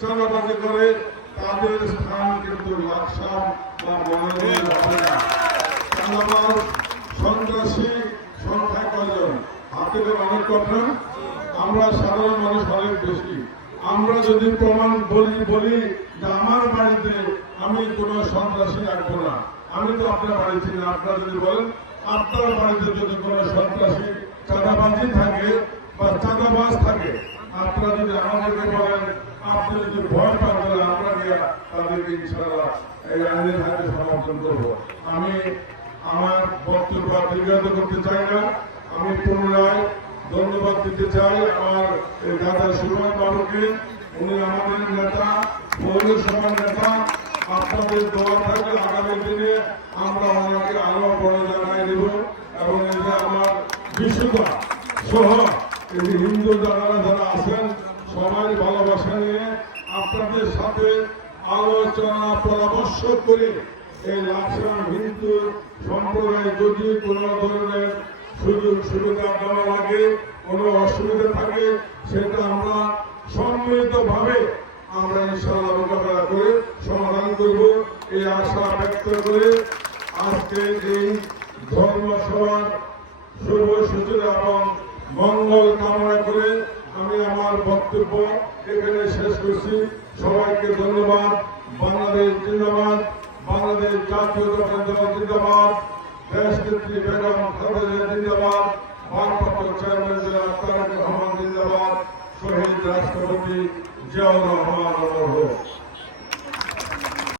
চাঁদাবাজি করে তাদের স্থান কিন্তু লাকসাম বা মনোনয়ন হবে না। চাঁদাবাজ সন্ত্রাসী সংখ্যা কয়জন? হাতের অনেক কথা, আমরা সাধারণ মানুষ অনেক বেশি। আমরা যদি প্রমাণ বলি যে আমার বাড়িতে আমি কোন সন্ত্রাসী রাখবো না, আমি তো আপনার বাড়িতে না, আপনারা যদি বলেন আপনার বাড়িতে যদি কোন সন্ত্রাসী চাঁদাবাজি থাকে বা চাঁদাবাজ থাকে, আপনারা যদি আমাদেরকে বলেন, আপনি যদি ভয় পান তাহলে আমরা গিয়ে তাদেরকে ইনশাআল্লাহ এই আইনের হাতে সমর্থন করবো। আমি আমার বক্তব্য দীর্ঘায়িত করতে চাই না। আমি পুনরায় ধন্যবাদ দিতে চাই আমার দাদা সুমন বাবুকে। উনি আমাদের নেতা, পৌরসভার নেতা। আপনাদের দোয়া থাকলে আগামী দিনে আমরা ওনাকে আরো বড় জানাই দেব। এবং এই যে আমার বিশ্বতা সহ এই হিন্দু যারা আছেন সবাই ভালোবাসা নিয়ে আপনাদের সাথে আলোচনা পরামর্শ করে এই লাকসাম হিন্দু সম্প্রদায় যদি কোন ধরনের সুযোগ সুবিধা দেওয়া লাগে, কোনো অসুবিধা থাকে, সেটা আমরা সম্মিলিতভাবে আমরা ইনশাআল্লাহ মোকাবেলা করে সমাধান করব এই আশা ব্যক্ত করে আজকে এই ধর্মসভার শুভ সূচনা এবং মঙ্গল কামনা করে আমি আমার বক্তব্য এখানে শেষ করছি। সবাইকে ধন্যবাদ। বাংলাদেশ জিন্দাবাদ, বাংলাদেশ জাতীয়তাবাদী দল জিন্দাবাদ, দেশনেত্রী বেগম খালেদা জিন্দাবাদ, ভারপ্রাপ্ত চেয়ারম্যান জনাব তারেক রহমান জিন্দাবাদ, শহীদ রাষ্ট্রপতি জিয়াউর রহমান অমর হোক।